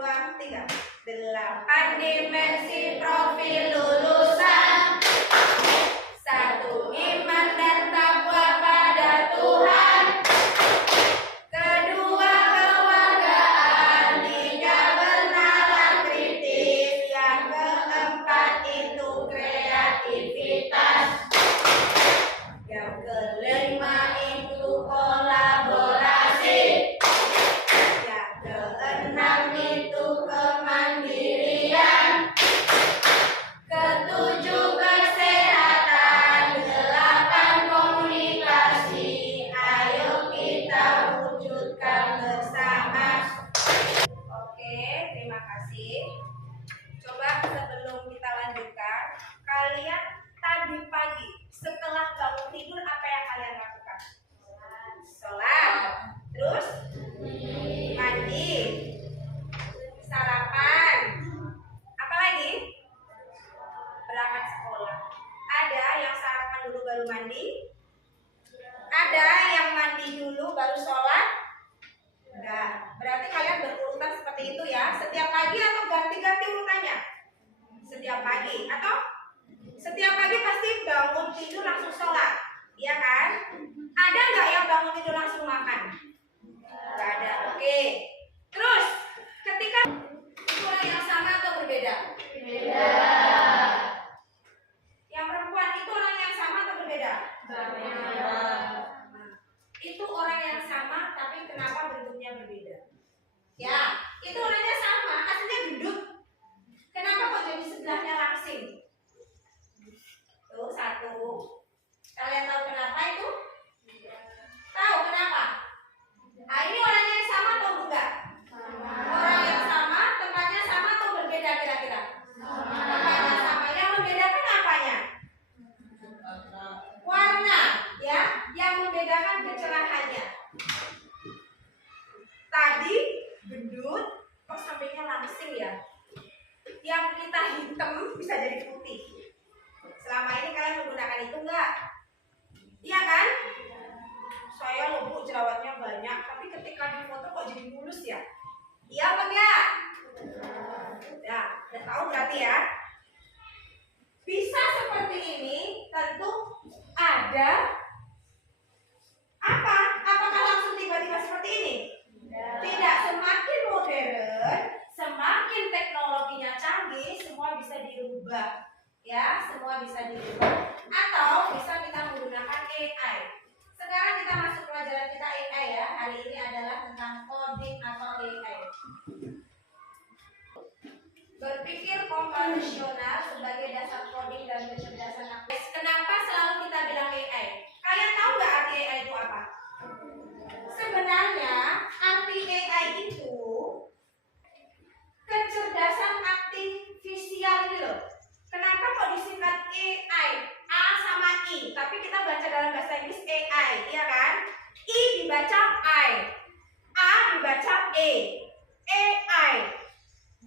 2, 3. 8 dimensi profil lulusan. 1. Iman dan takwa pada Tuhan. 2. Kewargaan. 3. bernalar kritis. Yang keempat itu kreativitas. Yang kelima itu kolaborasi. Yang keenam itu kemandirian. 7. kesehatan. 8. komunikasi. Ayo kita wujudkan bersama. Oke, terima kasih. Coba sebelum kita lanjutkan, kalian tadi pagi setelah bangun tidur apa yang kalian lakukan? Sholat. Terus mandi, sarapan, apa lagi? Berangkat sekolah. Ada yang sarapan dulu baru mandi? Ada yang mandi dulu baru sholat? Enggak. Berarti kalian berurutan seperti itu ya. Setiap pagi atau ganti-ganti urutannya? Setiap pagi. Atau setiap pagi pasti bangun tidur langsung sholat, iya kan? Ada nggak yang bangun tidur langsung makan? Nggak ada. Oke. Terus ketika itu orang yang sama atau berbeda? Berbeda. Yang perempuan itu orang yang sama atau berbeda? Berbeda. Itu orang yang sama tapi kenapa bentuknya berbeda? Ya, itu orangnya sama, aslinya gendut. Kenapa kok jadi sebelahnya langsing? Tuh, 1. Kalian tahu kenapa itu? Tahu kenapa? Nah, ini orangnya yang sama atau enggak? Orang yang sama, tempatnya sama atau berbeda kira-kira? Tempatnya sama. Yang membedakan apanya? Warna, ya. Yang membedakan kecerahannya. Tadi gendut, kok sampingnya langsing ya? Yang kita hitam bisa jadi putih. Selama ini kalian menggunakan itu enggak? Iya kan? Saya loh Bu, jerawatnya banyak, tapi ketika di foto kok jadi mulus ya? Iya apa enggak? Ya, udah tahu berarti ya. Bisa seperti ini tentu ada apa? Apakah langsung tiba-tiba seperti ini? Tidak. Semakin modern, semakin teknologinya canggih, semua bisa dirubah. Ya, semua bisa dirubah. Atau bisa kita menggunakan AI. Sekarang kita masuk pelajaran kita AI ya. Hari ini adalah tentang coding atau AI. Berpikir konvensional sebagai dasar coding dan kecerdasan aktif. Kenapa selalu kita bilang AI? Kalian tahu nggak arti AI itu apa? Sebenarnya arti AI itu kecerdasan artifisial gitu loh. Kenapa kok disingkat AI? A sama I, tapi kita baca dalam bahasa Inggris AI, iya kan? I dibaca I, A dibaca E. AI.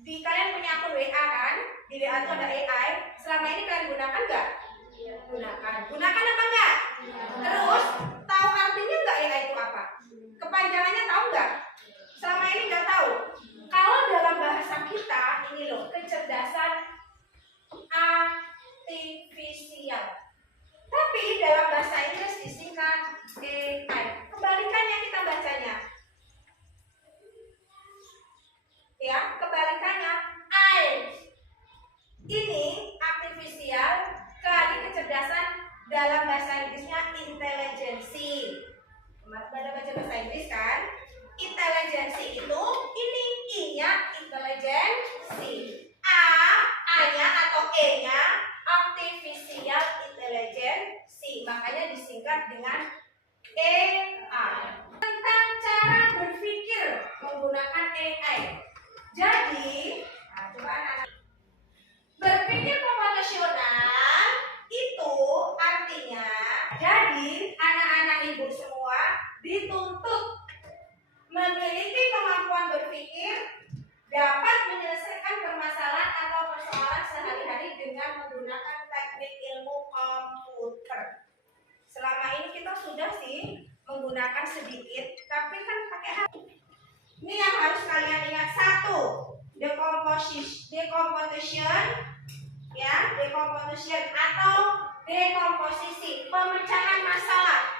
Di kalian punya akun WA kan? Di WA itu ada AI. Selama ini kalian gunakan nggak? Gunakan. Gunakan apa enggak? Terus tahu artinya nggak AI itu apa? Kepanjangannya tahu nggak? Selama ini nggak tahu. Kalau dalam bahasa kita ini loh, kecerdasan artifisial. Tapi dalam bahasa Inggris disingkat AI. Kebalikannya kita bacanya. Ya, kebalikannya I. Ini artifisial, kecerdasan dalam bahasa Inggrisnya intelijensi. Kemarin pada baca bahasa Inggris kan? Intelijensi itu ini I-nya intelijensi. A-nya atau E-nya artificial intelligence. Makanya disingkat dengan AI. Tentang cara berpikir menggunakan AI. Jadi, coba anak-anak berpikir konvensional itu artinya, jadi anak-anak ibu semua dituntut memiliki kemampuan berpikir, dapat menyelesaikan permasalahan atau persoalan sehari-hari dengan menggunakan teknik ilmu komputer. Selama ini kita sudah sih menggunakan sedikit, tapi kan pakai hati. Ini yang harus kalian ingat. 1. decomposition, ya, decomposition atau dekomposisi, pemecahan masalah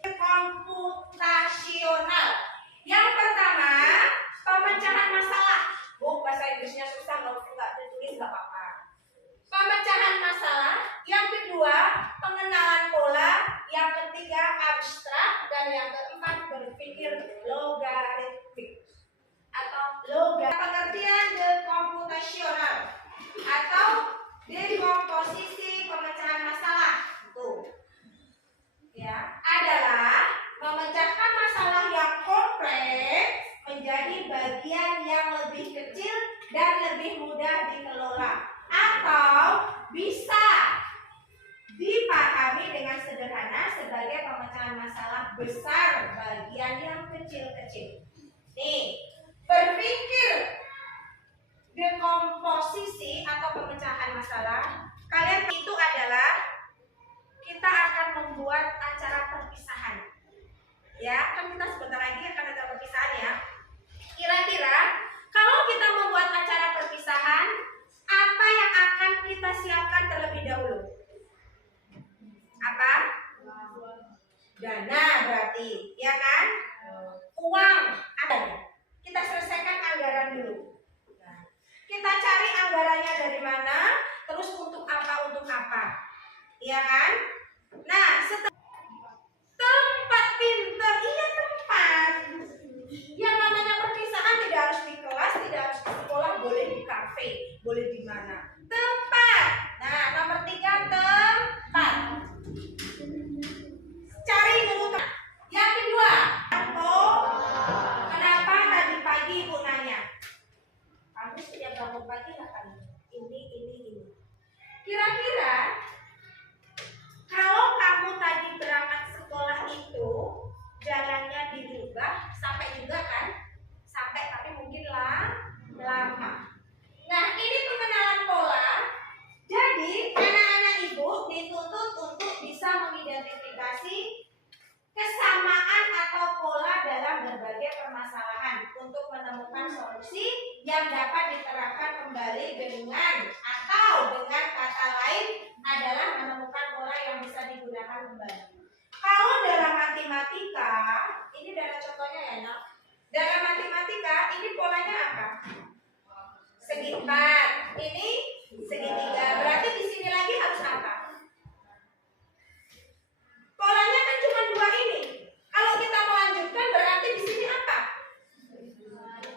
komputasional. Yang pertama, pemecahan masalah. Bahasa Inggrisnya susah, nggak ditulis nggak apa-apa. Pemecahan masalah. Yang kedua, pengenalan pola. Yang ketiga, abstrak. Dan yang keempat, berpikir logaritmik atau pengertian dekomputasional atau dekomposisi pemecahan masalah. Tuh, ya, adalah memecahkan masalah yang kompleks menjadi bagian yang lebih kecil dan lebih mudah dikelola, atau bisa dipahami dengan sederhana sebagai pemecahan masalah besar bagian yang kecil-kecil. Nih, berpikir dekomposisi atau pemecahan masalah, kalian itu adalah kita akan membuat acara perpisahan. Ya, kan kita sebentar lagi akan ada perpisahan ya. Kira-kira kalau kita membuat acara perpisahan, apa yang akan kita siapkan terlebih dahulu? Apa? Dana berarti, ya kan? Uang ada. Kita selesaikan anggaran dulu. Nah, kita cari anggarannya dari mana, terus untuk apa, iya kan? Nah, tempat pinter, iya tempat. Yang namanya perpisahan tidak harus di kelas, tidak harus di sekolah, boleh di kafe, boleh di mana. Tempat. Nah, nomor 3, tempat. Cari dulu tempat. Yang kedua, kenapa tadi pagi ibu nanya? Kamu setiap bangun pagi makan ini. Kira-kira kalau kamu tadi berangkat sekolah itu jalannya dirubah sampai juga kan? Sampai, tapi mungkin lama. Nah, ini pengenalan pola. Jadi anak-anak ibu dituntut untuk bisa mengidentifikasi kesamaan atau pola dalam berbagai permasalahan untuk menemukan solusi yang dapat diterapkan kembali dengan kata lain adalah menemukan pola yang bisa digunakan kembali. Kalau dalam matematika, ini dalam contohnya ya, Nak. Dalam matematika ini polanya apa? Segi 4, ini segitiga. Berarti di sini lagi harus apa? Polanya kan cuma 2 ini. Kalau kita melanjutkan berarti di sini apa?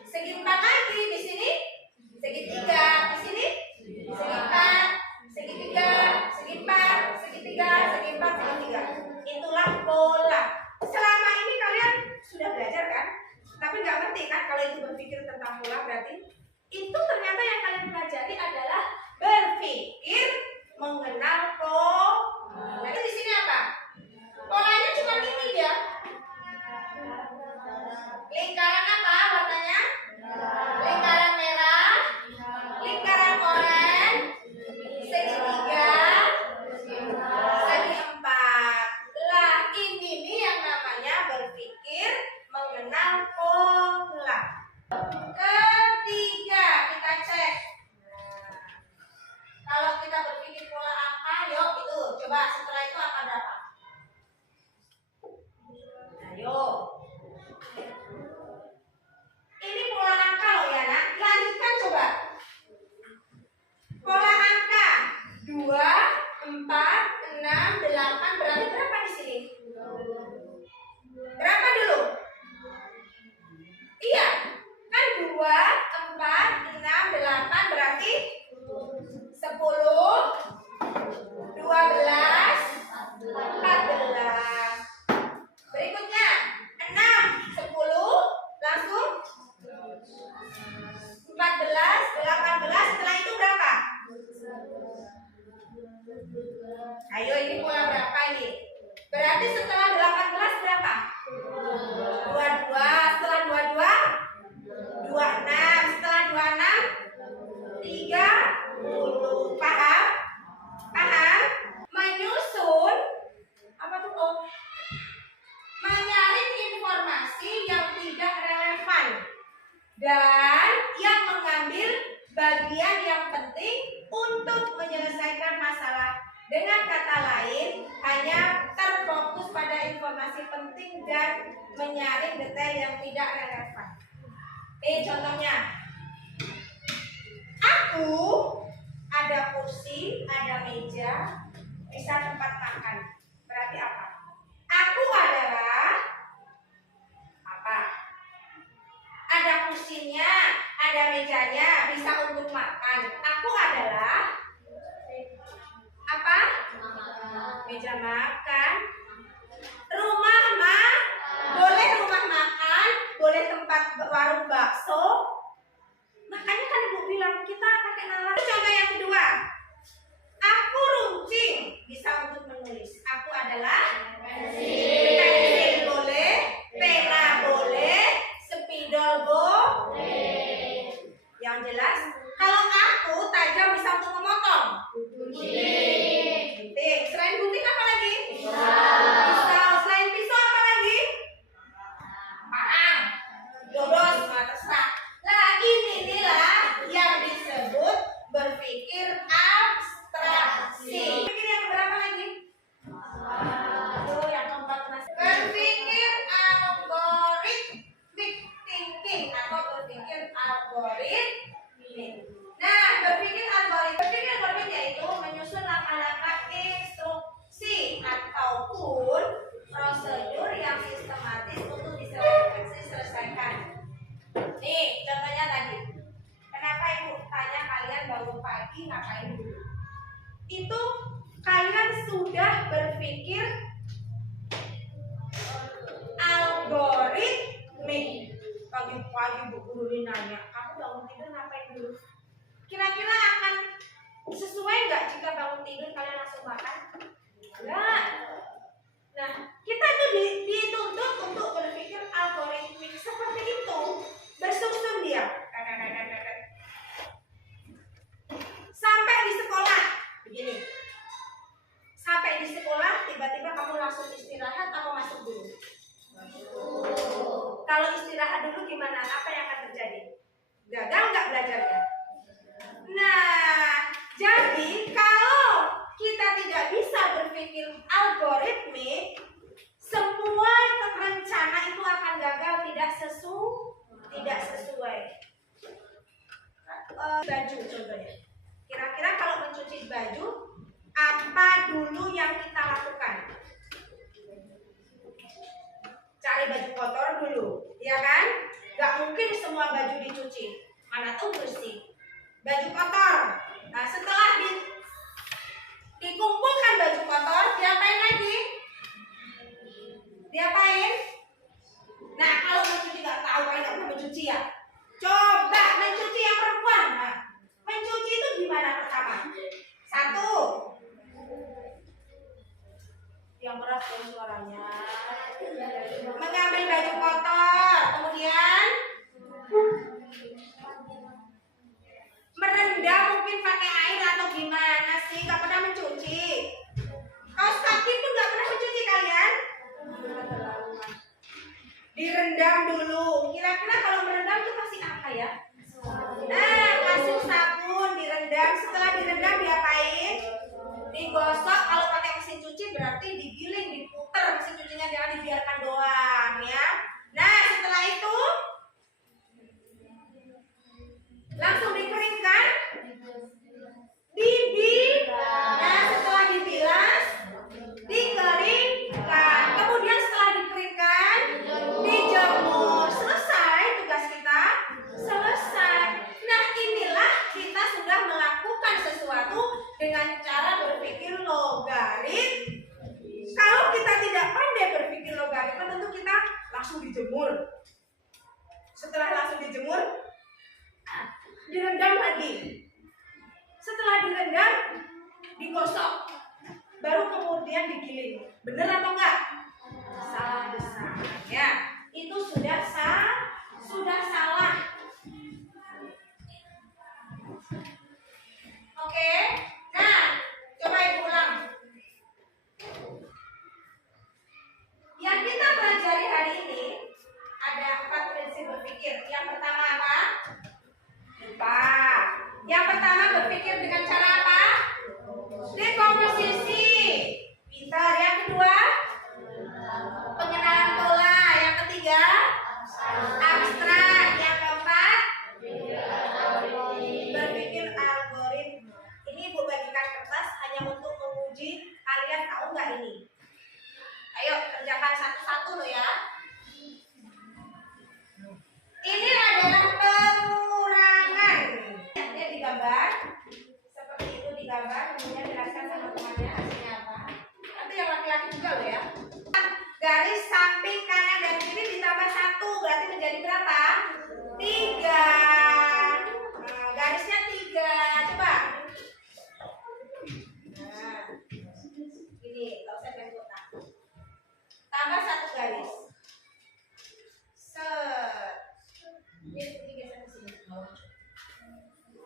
Segi 4 lagi, di sini segitiga, di sini segi 4, segitiga, segi 4, segitiga, segi 4, segitiga. Itulah pola. Selama ini kalian sudah belajar kan? Tapi nggak ngerti kan kalau itu berpikir tentang pola, berarti itu ternyata yang kalian pelajari adalah berpikir mengenal pola. Nah, di sini apa? Polanya cuma ini dia. Lingkaran apa warnanya? Lingkaran merah, lingkaran oranye, segitiga, segi 4. Lah, ini nih yang namanya berpikir mengenal pola. Ketiga, kita cek. Kalau kita berpikir pola angka, yuk itu. Coba setelah itu angka berapa? Ayo. Ini pola angka loh ya, Nak. Lanjutkan coba. Pola angka 2, 4, 6, 8. Berarti berapa di sini? Berapa dulu? Iya. Kan 2, 4, 6, 8 berarti 10, 12, 14. Berikutnya 6, 10, langsung 14, 18. Setelah itu berapa? Ayo, ini pola berapa ini? Berarti setelah 18 berapa? 22. Setelah 22 26. Setelah 26 30. Paham? Paham? Menyusun apa tuh? Oh, menyaring informasi yang tidak relevan dan yang mengambil bagian yang penting untuk menyelesaikan masalah. Dengan kata lain, hanya terfokus pada informasi penting dan menyaring detail yang tidak relevan. Contohnya, aku ada kursi, ada meja, bisa tempat makan. Berarti apa? Aku adalah apa? Ada kursinya, ada mejanya, bisa untuk makan. Aku adalah apa? Meja makan. Rumah boleh rumah makan, boleh tempat warung bakso. Makanya kan ibu bilang kita pakai nalar. Contoh yang kedua, aku runcing, bisa untuk menulis. Aku adalah pensil boleh, pena boleh, spidol boleh. Yang jelas, kalau aku tajam bisa untuk memotong. Gunting. Selain gunting apa lagi? Pisau. Selain pisau apa lagi? Parang. Dodos. Terserah. Nah, inilah yang disebut berpikir abstraksi. Berpikir yang berapa lagi? Yang keempat. Berpikir algoritmik thinking atau berpikir algoritmik. Nah, berpikir algoritmik yaitu menyusun langkah-langkah instruksi ataupun prosedur yang sistematis untuk diselesaikan. Nih, contohnya tadi. Kenapa ibu tanya kalian bangun pagi ngapain dulu? Itu kalian sudah berpikir algoritmik. Pagi-pagi Bu Guru ini nanya, kamu bangun tidur ngapain dulu? Kira-kira akan sesuai nggak jika bangun tidur kalian langsung makan? Enggak. Nah, kita tuh dituntut untuk berpikir algoritmik seperti itu, bersusun dia. Sampai di sekolah, begini. Sampai di sekolah, tiba-tiba kamu langsung istirahat atau masuk dulu? Kalau istirahat dulu gimana? Apa yang akan terjadi? Gagal nggak belajarnya? Nah, jadi kalau kita tidak bisa berpikir algoritmik, semua rencana itu akan gagal, tidak sesuai. Baju contohnya. Kira-kira kalau mencuci baju, apa dulu yang kita lakukan? Cari baju kotor dulu, ya kan? Gak mungkin semua baju dicuci, mana tuh bersih. Baju kotor. Nah, setelah dikumpulkan baju kotor, diapain lagi? Diapain? Nah, kalau mencuci nggak tahu kan nggak pernah mencuci ya. Coba mencuci yang perempuan. Nah, mencuci itu gimana pertama? Satu, yang keras dari suaranya. Mengambil baju kotor, kemudian merendam mungkin pakai air atau gimana sih? Nggak pernah mencuci. Kaos kaki pun nggak pernah mencuci kalian? Direndam dulu. Kira-kira kalau merendam itu kasih apa ya? Nah, kasih sabun, direndam. Setelah direndam diapain? Digosok. Kalau pakai mesin cuci berarti digiling, diputer mesin cucinya, jangan dibiarkan doang ya. Nah, setelah itu langsung dikeringkan, nah setelah dibilas, dikeringkan, kemudian setelah dikeringkan, dijemur. Selesai tugas kita, selesai. Nah, inilah kita sudah melakukan sesuatu dengan cara berpikir logarit. Kalau kita tidak pandai berpikir logaritma, tentu kita langsung dijemur. Setelah langsung dijemur, direndam lagi. Setelah direndam, digosok, baru kemudian digiling. Benar atau enggak? Salah besar. Ya, itu sudah salah. Oke. Nah, coba ibu ulang. Yang kita pelajari hari ini ada 4 prinsip berpikir. Yang pertama apa?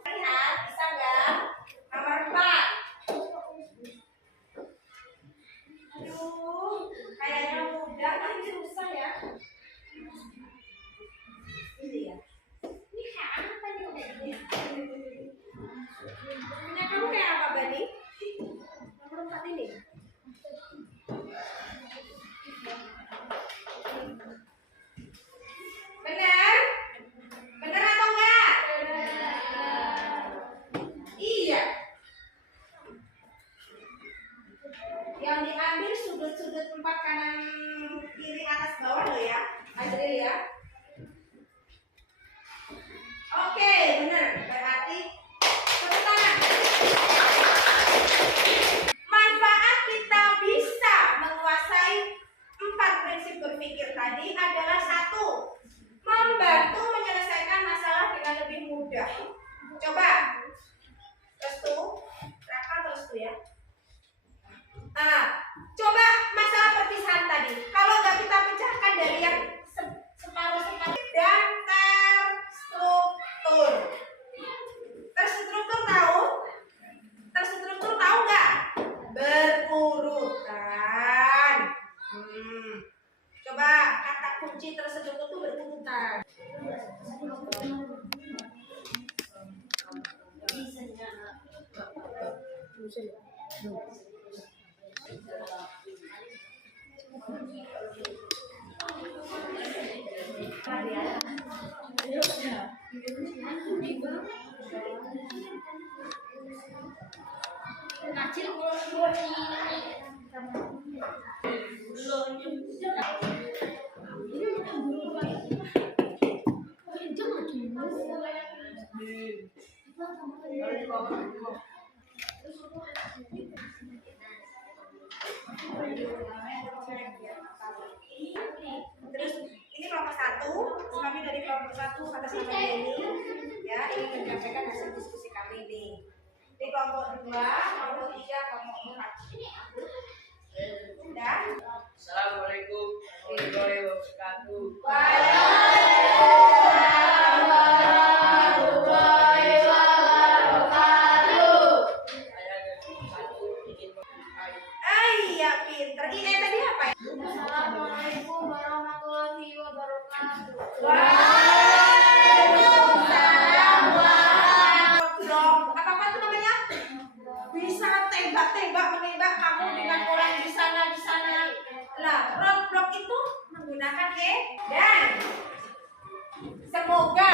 Lihat, bisa nggak? Nomor 4. Aduh, kayaknya mudah tapi susah ya. Ini ya. Ini kayak apa nih? Punya kamu kayak apa, Bani? Nomor 4 ini. Benar? Benar atau enggak? Benar. Iya. Yang diambil sudut-sudut 4 kanan kiri atas bawah loh ya, Azril ya. Oke, benar. Berarti tepuk tangan. Manfaat kita bisa menguasai 4 prinsip berpikir tadi adalah 1, membantu menyelesaikan masalah dengan lebih mudah. Coba restu, Raka restu ya. Coba masalah perpisahan tadi. Kalau nggak kita pecahkan dari yang separuh-separuh dan terstruktur. Terstruktur tahu? Terstruktur tahu nggak? Berurutan. Coba kata kunci terstruktur itu berurutan. Terus ini kelompok 1, kami dari kelompok 1 atas nama ini ya, ini menyampaikan hasil diskusi kami ini. Di kelompok 2, kelompok 3, kelompok 4. Dan Assalamualaikum warahmatullahi wabarakatuh. Waalaikumsalam warahmatullahi wabarakatuh. Saya dari satu ingin mengucapkan Iya pinter. Ini tadi apa ya? Assalamualaikum warahmatullahi wabarakatuh. Waalaikumsalam warahmatullahi. Apa tuh namanya? Bisa tembak-tembak menembak kamu dengan orang di sana. Nah, roadblock itu menggunakan dan semoga